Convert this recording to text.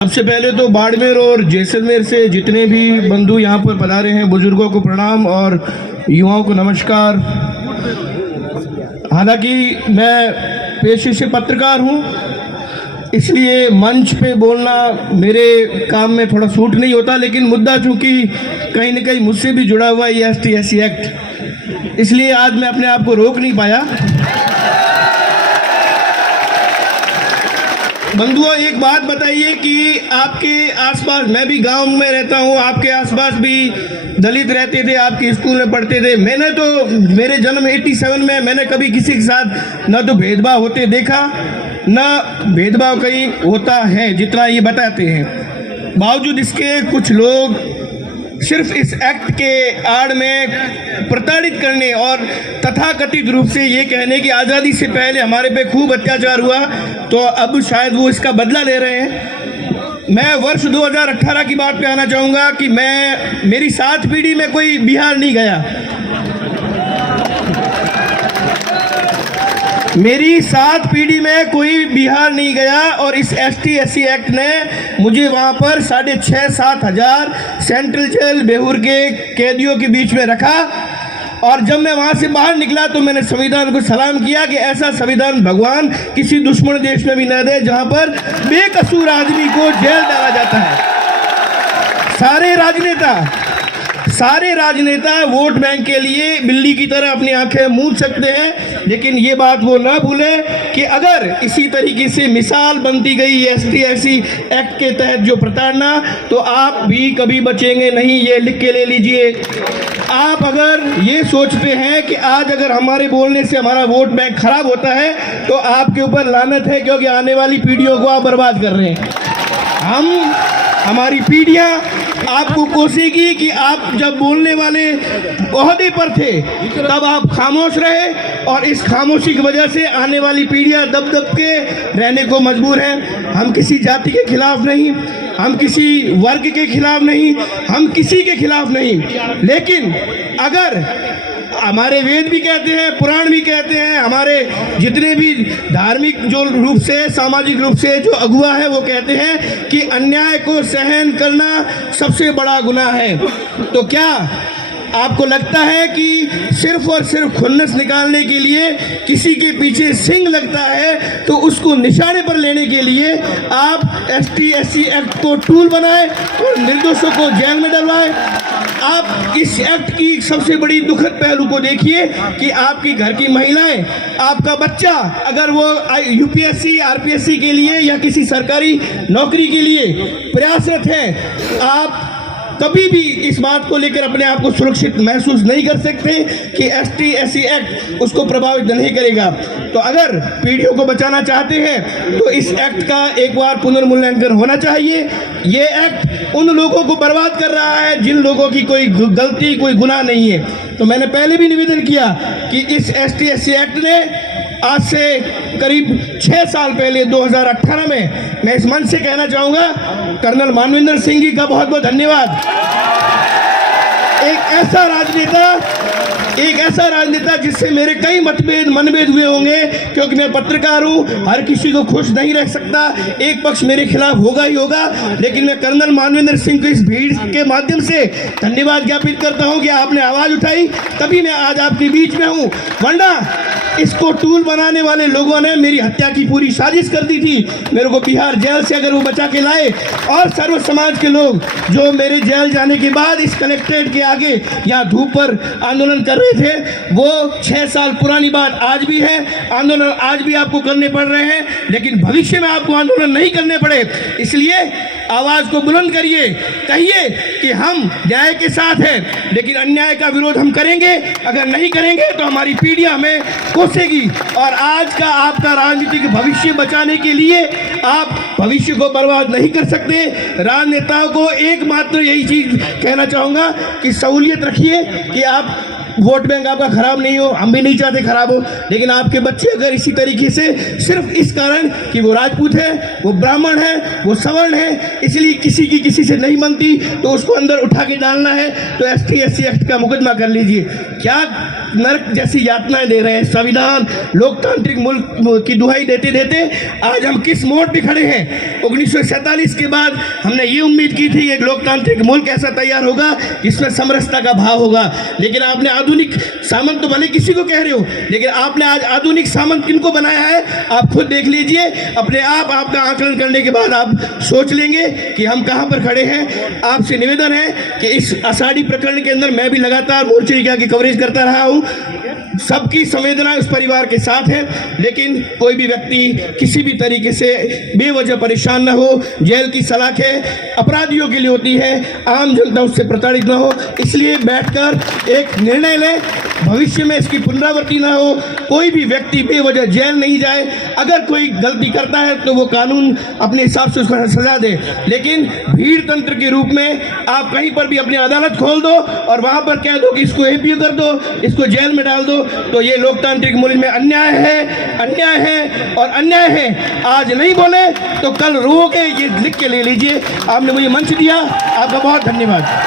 सबसे पहले तो बाड़मेर और जैसलमेर से जितने भी बंधु यहाँ पर पधारे हैं, बुजुर्गों को प्रणाम और युवाओं को नमस्कार। हालांकि मैं पेशे से पत्रकार हूँ, इसलिए मंच पे बोलना मेरे काम में थोड़ा सूट नहीं होता, लेकिन मुद्दा चूंकि कहीं न कहीं मुझसे भी जुड़ा हुआ है ये ST/SC एक्ट, इसलिए आज मैं अपने आप को रोक नहीं पाया। बंधुओं, एक बात बताइए कि आपके आसपास, मैं भी गांव में रहता हूं, आपके आसपास भी दलित रहते थे, आपके स्कूल में पढ़ते थे। मैंने तो मेरे जन्म 87 में मैंने कभी किसी के साथ न तो भेदभाव होते देखा, न भेदभाव कहीं होता है जितना ये बताते हैं। बावजूद इसके कुछ लोग सिर्फ इस एक्ट के आड़ में प्रताड़ित करने और तथाकथित रूप से ये कहने की आज़ादी से पहले हमारे पे खूब अत्याचार हुआ, तो अब शायद वो इसका बदला ले रहे हैं। मैं वर्ष 2018 की बात पे आना चाहूँगा कि मेरी 7 पीढ़ी में कोई बिहार नहीं गया। मेरी 7 पीढ़ी में कोई बिहार नहीं गया और इस ST/SC एक्ट ने मुझे वहाँ पर 6,500-7 हज़ार सेंट्रल जेल बेहूर के कैदियों के बीच में रखा। और जब मैं वहाँ से बाहर निकला तो मैंने संविधान को सलाम किया कि ऐसा संविधान भगवान किसी दुश्मन देश में भी न दे जहाँ पर बेकसूर आदमी को जेल डाला जाता है। सारे राजनेता वोट बैंक के लिए बिल्ली की तरह अपनी आंखें मूंद सकते हैं, लेकिन ये बात वो ना भूले कि अगर इसी तरीके से मिसाल बनती गई ST/SC एक्ट के तहत जो प्रताड़ना, तो आप भी कभी बचेंगे नहीं। ये लिख के ले लीजिए। आप अगर ये सोचते हैं कि आज अगर हमारे बोलने से हमारा वोट बैंक खराब होता है, तो आपके ऊपर लानत है, क्योंकि आने वाली पीढ़ियों को आप बर्बाद कर रहे हैं। हमारी पीढ़ियां आपको कोसेगी कि आप जब बोलने वाले ओहदे पर थे तब आप खामोश रहे, और इस खामोशी की वजह से आने वाली पीढ़ियां दब दब के रहने को मजबूर हैं। हम किसी जाति के खिलाफ नहीं, हम किसी वर्ग के खिलाफ नहीं, हम किसी के खिलाफ नहीं, लेकिन अगर हमारे वेद भी कहते हैं, पुराण भी कहते हैं, हमारे जितने भी धार्मिक जो रूप से, सामाजिक रूप से जो अगुआ है, वो कहते हैं कि अन्याय को सहन करना सबसे बड़ा गुनाह है। तो क्या आपको लगता है कि सिर्फ और सिर्फ खुन्नस निकालने के लिए किसी के पीछे सिंग लगता है तो उसको निशाने पर लेने के लिए आप ST/SC एक्ट को टूल बनाए और निर्दोषों को जेल में डलवाए? आप इस एक्ट की सबसे बड़ी दुखद पहलू को देखिए कि आपकी घर की महिलाएं, आपका बच्चा अगर वो UPSC RPSC के लिए या किसी सरकारी नौकरी के लिए प्रयासरत है, आप कभी भी इस बात को लेकर अपने आप को सुरक्षित महसूस नहीं कर सकते कि ST/SC एक्ट उसको प्रभावित नहीं करेगा। तो अगर पीढ़ियों को बचाना चाहते हैं तो इस एक्ट का एक बार पुनर्मूल्यांकन होना चाहिए। ये एक्ट उन लोगों को बर्बाद कर रहा है जिन लोगों की कोई गलती, कोई गुनाह नहीं है। तो मैंने पहले भी निवेदन किया कि इस ST/SC एक्ट ने आज से करीब 6 साल पहले 2018 में, मैं इस मंच से कहना चाहूँगा, कर्नल मानवेंद्र सिंह जी का बहुत बहुत धन्यवाद। एक ऐसा राजनेता जिससे मेरे कई मनभेद हुए होंगे, क्योंकि मैं पत्रकार हूं, हर किसी को खुश नहीं रख सकता, एक पक्ष मेरे खिलाफ होगा ही होगा, लेकिन मैं कर्नल मानवेंद्र सिंह को इस भीड़ के माध्यम से धन्यवाद ज्ञापित करता हूं कि आपने आवाज उठाई, तभी मैं आज आपके बीच में हूं। वरना इसको टूल बनाने वाले लोगों ने मेरी हत्या की पूरी साजिश कर दी थी। मेरे को बिहार जेल से अगर वो बचा के लाए, और सर्व समाज के लोग जो मेरे जेल जाने के बाद इस कलेक्ट्रेट के आगे यहाँ धूप पर आंदोलन कर रहे थे, वो 6 साल पुरानी बात आज भी है। आंदोलन आज भी आपको करने पड़ रहे हैं, लेकिन भविष्य में आपको आंदोलन नहीं करने पड़े। इसलिए आवाज को बुलंद करिए, कहिए कि हम न्याय के साथ हैं, लेकिन अन्याय का विरोध हम करेंगे। अगर नहीं करेंगे तो हमारी पीढ़ियां हमें कोसेगी, और आज का आपका राजनीतिक भविष्य बचाने के लिए आप भविष्य को बर्बाद नहीं कर सकते। राजनेताओं को एकमात्र यही चीज कहना चाहूंगा कि सहूलियत रखिए कि आप वोट बैंक आपका खराब नहीं हो, हम भी नहीं चाहते खराब हो, लेकिन आपके बच्चे अगर इसी तरीके से सिर्फ इस कारण कि वो राजपूत है, वो ब्राह्मण है, वो सवर्ण है, इसलिए किसी की किसी से नहीं बनती तो उसको अंदर उठा के डालना है, तो ST/SC एक्ट का मुकदमा कर लीजिए। क्या नरक जैसी यातनाएं दे रहे हैं। संविधान लोकतांत्रिक मुल्क की दुहाई देते देते आज हम किस मोड़ पे खड़े हैं। 1947 के बाद हमने ये उम्मीद की थी एक लोकतांत्रिक मुल्क ऐसा तैयार होगा जिसमें समरसता का भाव होगा, लेकिन आपने आधुनिक सामंत तो भले किसी को कह रहे हो, लेकिन आपने आज आधुनिक सामंत किनको बनाया है आप खुद देख लीजिए। अपने आप आपका आकलन करने के बाद आप सोच लेंगे कि हम कहां पर खड़े हैं। आपसे निवेदन है कि इस आषाढ़ी प्रकरण के अंदर मैं भी लगातार मोर्चे की कवरेज करता रहा हूं, सबकी संवेदना उस परिवार के साथ है, लेकिन कोई भी व्यक्ति किसी भी तरीके से बेवजह परेशान न हो। जेल की सलाखें अपराधियों के लिए होती है, आम जनता उससे प्रताड़ित न हो, इसलिए बैठकर एक निर्णय लें, भविष्य में इसकी पुनरावृत्ति न हो, कोई भी व्यक्ति बेवजह जेल नहीं जाए। अगर कोई गलती करता है तो वो कानून अपने हिसाब से उसको सजा दे, लेकिन भीड़ तंत्र के रूप में आप कहीं पर भी अपनी अदालत खोल दो और वहां पर कह दो कि इसको एपीओ कर दो, इसको जेल में डाल दो, तो ये लोकतांत्रिक मुल्क में अन्याय है और अन्याय है। आज नहीं बोले तो कल रोके, ये लिख के ले लीजिए। आपने मुझे मंच दिया, आपका बहुत धन्यवाद।